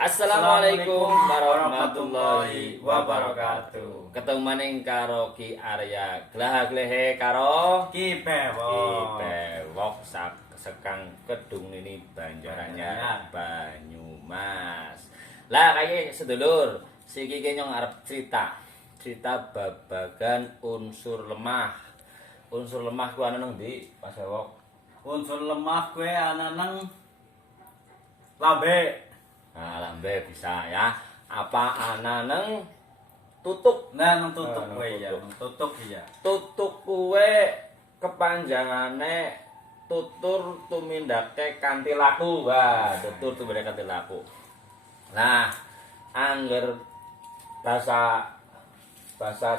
Assalamualaikum warahmatullahi wabarakatuh. Ketemu maning karo Ki Arya. Glahaglehe karo Ki Bewok sekang kedung ini Banjarannya Banyumas. Lah kayaknya sedulur, siki nyong arep cerita babagan unsur lemah. Unsur lemah ku ana nang ndi, Mas Bewok? Unsur lemah gue ana nang lambe. Nah, lambe bisa ya. Apa ana nang tutuk? Nah, nang tutuk gue ya, nang tutuk ya. Tutuk kuwe kepanjangane tutur tumindake kanthi laku. Wah, tutur tumindake kanthi laku. Nah, angger bahasa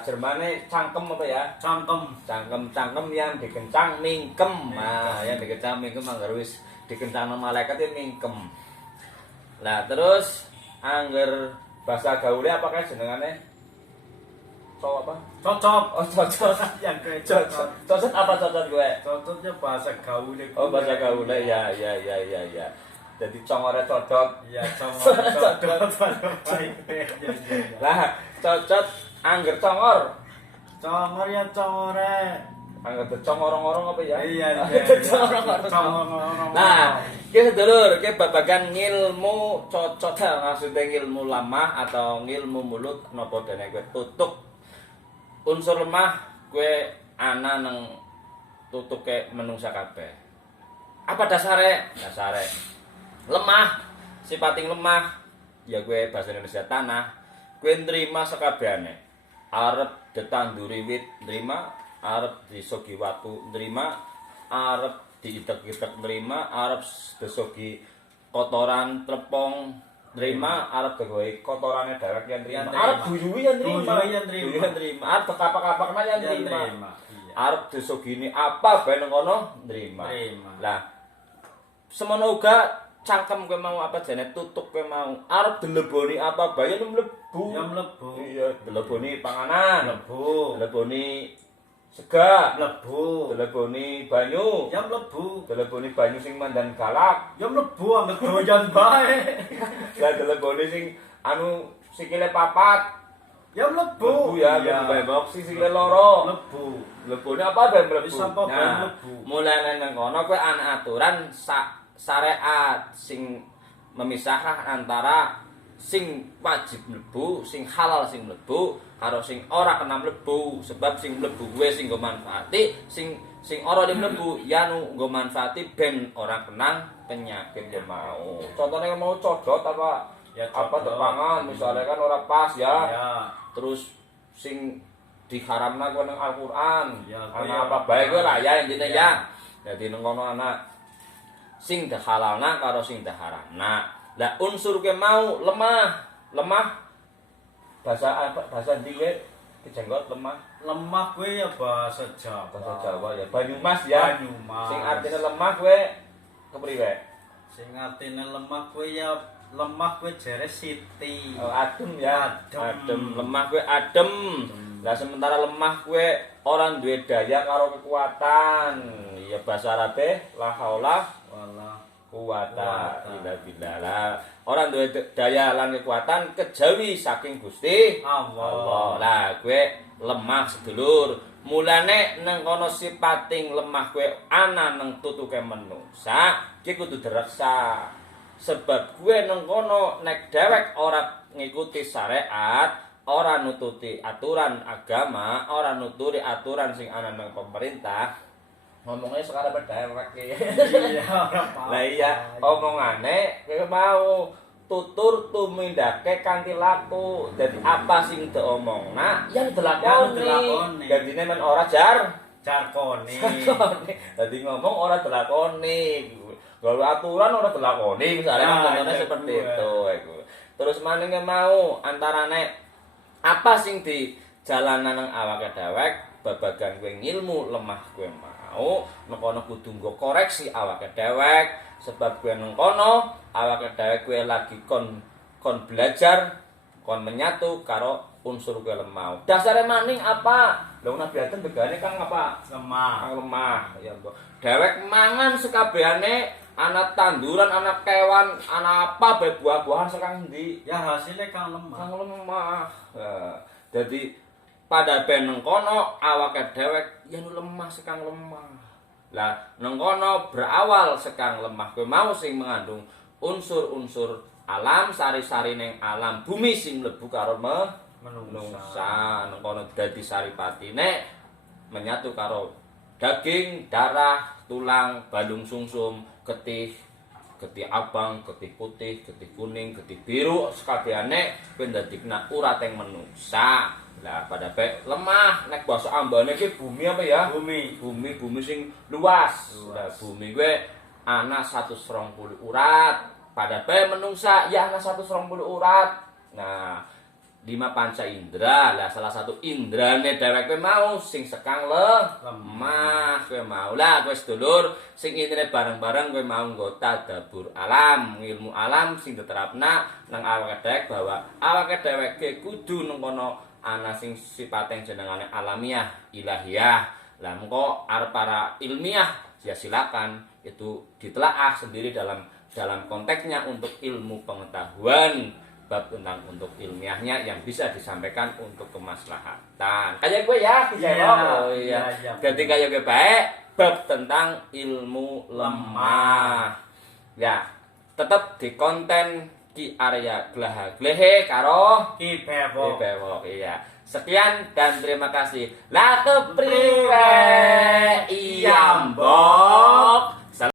Jermane cangkem apa ya? Cangkem yang dikencang mingkem. Nah, yang dikencang mingkem angger wis dikencang malaikat itu mingkem. Nah, terus angger bahasa gaule apakah jenengane? Apa? Cocok. Oh, cocok. Yang gue Cocok apa cocok gue? Cocoknya bahasa gaule. Oh, bahasa gaule ya. Jadi congore cocok. Ya, cocok. Lah, cocok angger congor. Congor ya congore. Angger congorong-orong apa ya? Iya. Congorong-orong. Nah, iki sedulur, iki babagan ngilmu cocok maksudnya ngilmu lemah atau ngilmu mulut napa dene kowe tutuk. Unsur lemah kowe ana nang tutuke menungsa kabeh. Apa dasare? Dasare lemah, sipating lemah ya kowe bahasa Indonesia tanah, kowe nrima sakabehane. Arep ditanduri wit nrima, arep disogi watu nrima, arep diitek-itek nrima, arep disogi kotoran tlepong nrima, arep gawe kotorane dewek yen nrima, arep guyuwi yen nrima, arep kapak-kapakna yen nrima, arep disogini apa bae nang kono nrima. Lah semono uga cangkem kowe mau apa jane tutuk kowe mau arep dileboni apa bae mlebu. Ya mlebu. Iya, dileboni panganan, Mlebu. dileboni sega, Mlebu. dileboni banyu, Ya mlebu. dileboni banyu sing mandan galak, Ya mlebu angger doyan bae. lah dileboni sing anu sikile papat. Ya mlebu. Ya, bae box sikile loro. Mlebu. Lebone apa bae mlebu. Bisa apa bae mlebu. Mulane nang kono kowe ana aturan syariat sing memisahkan antara sing wajib mlebu, sing halal sing mlebu karo sing ora kena mlebu. Sebab sing mlebu kuwe sing nggo manfaati, sing ora mlebu ya nu nggo manfaati ben ora kena penyakit ya mau. Contohnya mau codot apa Ya, apa codot. tepangan misalnya kan ora pas ya. Ya. Terus sing diharamna ku nang Al-Qur'an. Ya, Ana apa bae kuwi lah ya intine ya. Dadi nang kono ana sing dihalalna karo sing diharamna. Lah unsur ke mau lemah bahasa apa bahasa ndi kowe kejenggot lemah Lemah gue ya bahasa Jawa. bahasa Jawa ya Banyumas ya. Banyumas. Sing artine lemah kowe kepriwe? Sing artine lemah gue ya lemah gue jere siti. Oh, adem ya. Adem. Lemah kowe adem. Lah sementara lemah kowe ora duwe daya karo kekuatan. Ya bahasa Arabe la haula Wala. quwata illa billah. Ora duwe daya lan kekuatan kejawi saking Gusti Allah. Lah kowe lemah sedulur. Mulane nang kono sipating lemah kowe ana nang tutuke menungsa, iki kudu direksa. Sebab kowe nang kono nek dhewek ora ngikuti syariat, ora nututi aturan agama, ora nuturi aturan sing ana nang pemerintah, ngomongnya sekarang berdewek iki. Iya, ora apa. Lah iya, omongane kowe mau tutur tumindake kanthi laku. Dadi apa sing diomongna yang dilakoni. Dadine men ora Jarkone. Dadi ngomong ora dilakoni. Gawe aturan ora dilakoni misalnya contohnya seperti itu iku. Terus maning mau antarane apa sing di jalanan nang awake dhewek babagan kowe ngilmu lemah kowe mau nang kono kudu nggo koreksi awake dhewek sebab kowe nang kono awake dhewek kowe lagi kon belajar kon menyatu karo unsur kowe lemah. Dasare maning apa? Lha Nabi Adam begane kang apa? Lemah. Kang lemah ya mbok. Dhewek mangan sekabehane ana tanduran, ana kewan, ana apa bae buah-buahan sekang ndi? Ya hasilnya kang lemah. Kang lemah. Jadi pada beneng kono awake dhewek yen lemah sekang lemah. Lah nang kono berawal sekang lemah kowe mau sing mengandung unsur-unsur alam, sari-sari ning alam bumi sing mlebu karo menungsa. Nang kono dadi saripatine menyatu karo daging, darah, tulang, balung sungsum, getih abang, getih putih, getih kuning, getih biru, sekabehane kuwi ndadekna urating menungsa. Lah pada pe lemah nek basa ambane iki bumi apa ya? Bumi sing luas. Lah bumi kuwi ana 120 urat. Pada pe menungsa ya ana 120 urat. Nah, 5 panca indra lah salah satu indrane dhewek kowe mau sing sekang lemah kowe mau lah kowe sedulur sing intine bareng-bareng kowe mau nggo tadabbur alam ilmu alam sing diterapna nang awake dhewek bahwa awake dhewek kudu nang kono ana sing sipating jenengane alamiah ilahiyah lah mengko arep para ilmiah ya silakan itu ditelaah sendiri dalam konteksnya untuk ilmu pengetahuan bab tentang untuk ilmiahnya yang bisa disampaikan untuk kemaslahatan. Kayak gue ya, iya. Jadi kayak gue baik bab tentang ilmu lemah. Ya, tetap di konten di area glehe karo Ki Bewok. Iya. Sekian dan terima kasih. Lah kepriwe iyambok.